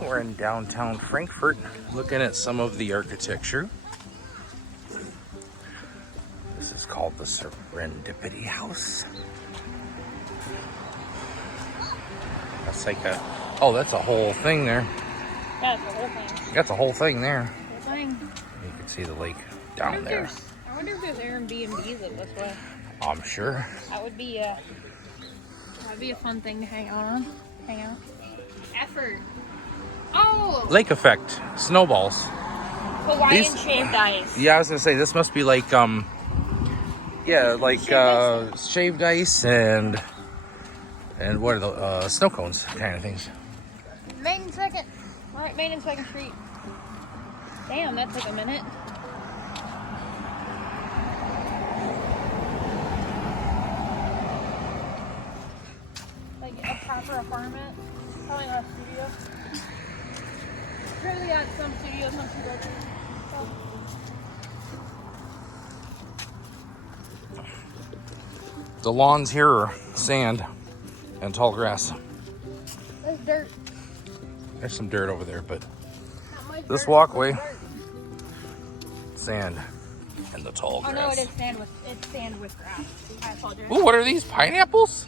We're in downtown Frankfort looking at some of the architecture. This is called the Serendipity House. That's like a, oh, that's a whole thing there. That's the whole thing. That's a whole thing there. Whole thing. You can see the lake down there. I wonder if there's Airbnbs up this way. I'm sure. That'd be a fun thing to hang out. Effort. Oh! Lake effect. Snowballs. Hawaiian shaved ice. Yeah, I was gonna say this must be like yeah, like shaved ice and what are the snow cones kind of things. Main and Second. All right, Main and Second Street. Damn, that took a minute. Like a proper apartment. Probably not a studio. Sure, they got some studios, some two bedrooms. The lawns here are sand and tall grass. There's dirt. There's some dirt over there, but Not much this dirt, walkway, but dirt. sand and the tall grass. Oh no, it's sand with grass. I apologize. Ooh, what are these, pineapples?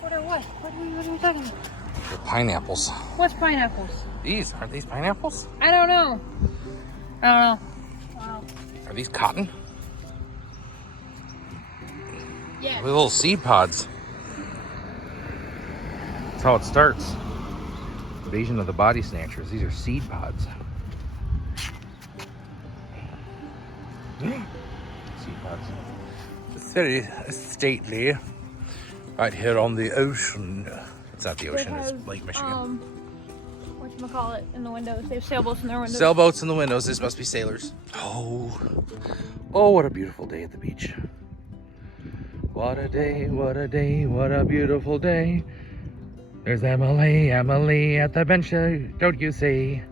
What are what? What are we talking about? They're pineapples. What's pineapples? These, aren't these pineapples? I don't know. Wow. Are these cotton? Yeah. With little seed pods. That's how it starts. Invasion of the Body Snatchers. These are seed pods. Seed pods. It's very stately. Right here on the ocean. It's not the ocean, it's Lake Michigan. Whatchamacallit in the windows. They have sailboats in their windows. Sailboats in the windows. This must be sailors. Oh, what a beautiful day at the beach. What a day, what a day, what a beautiful day. There's Emily at the bench, don't you see?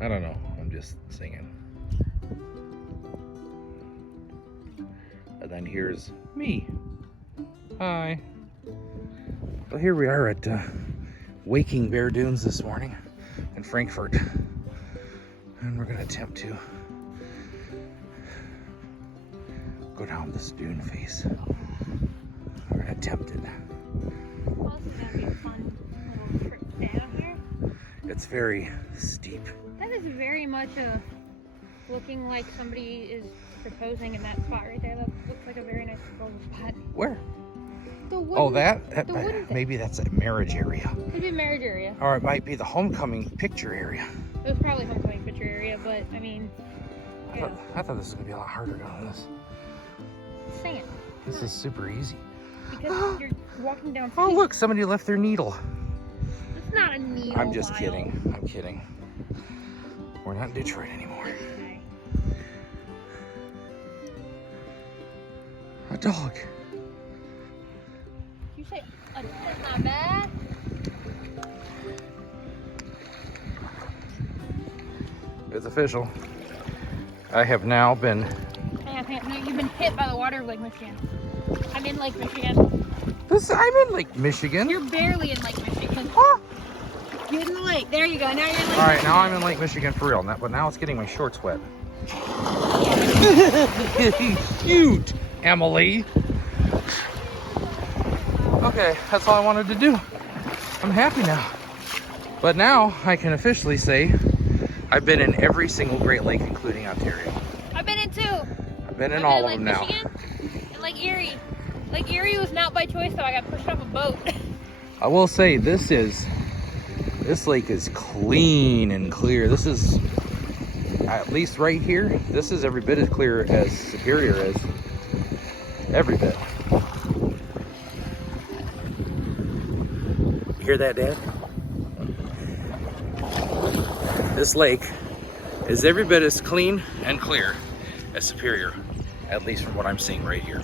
I don't know, I'm just singing. And then here's me. Hi. Well, here we are at Waking Bear Dunes this morning in Frankfort. And we're going to attempt to go down this dune face. We're going to attempt it. Well, this is going to be a fun little trip down here. It's very steep. That is very much looking like somebody is proposing in that spot right there. That looks like a very nice proposal spot. Where? The wooden, Oh, that? the wooden thing. Maybe that's a marriage area. Could be a marriage area. Or it might be the homecoming picture area. It was probably homecoming picture area, but I mean, yeah. I thought this was going to be a lot harder than this. Sand. This is super easy. Because you're walking down. Oh, look, somebody left their needle. It's not a needle. I'm just Lyle. kidding. I'm kidding. We're not in Detroit anymore. A dog. You say that's not bad. It's official. I have now been... Hang on. No, you've been hit by the water of Lake Michigan. I'm in Lake Michigan. I'm in Lake Michigan. You're barely in Lake Michigan. Huh? You're in the lake. There you go. Now you're in Lake All right, now I'm in Lake Michigan for real. But now it's getting my shorts wet. Cute, Emily. Okay, that's all I wanted to do. I'm happy now. But now I can officially say I've been in every single Great Lake, including Ontario. I've been in two. I've been in all of them now. Michigan and Lake Erie. Lake Erie was not by choice, though. I got pushed off a boat. I will say this lake is clean and clear. This is, at least right here, this is every bit as clear as Superior is. Every bit. You hear that, Dad? this lake is every bit as clean and clear as Superior, at least from what I'm seeing right here.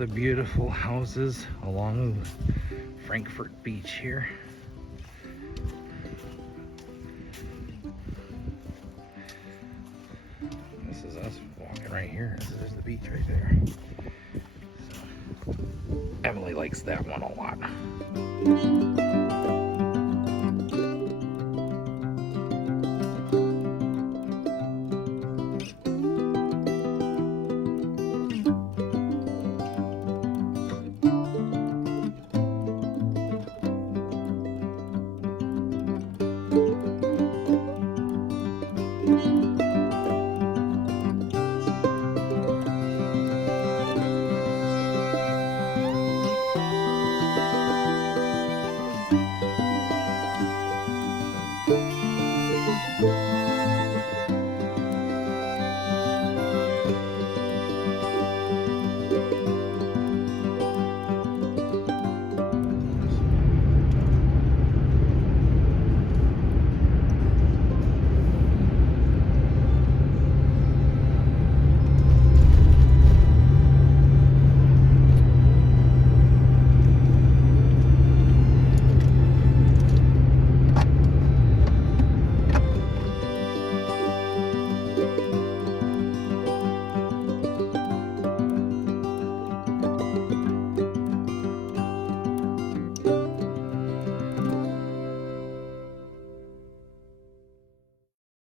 of the beautiful houses along Frankfurt Beach here. This is us walking right here. There's the beach right there. So, Emily likes that one a lot.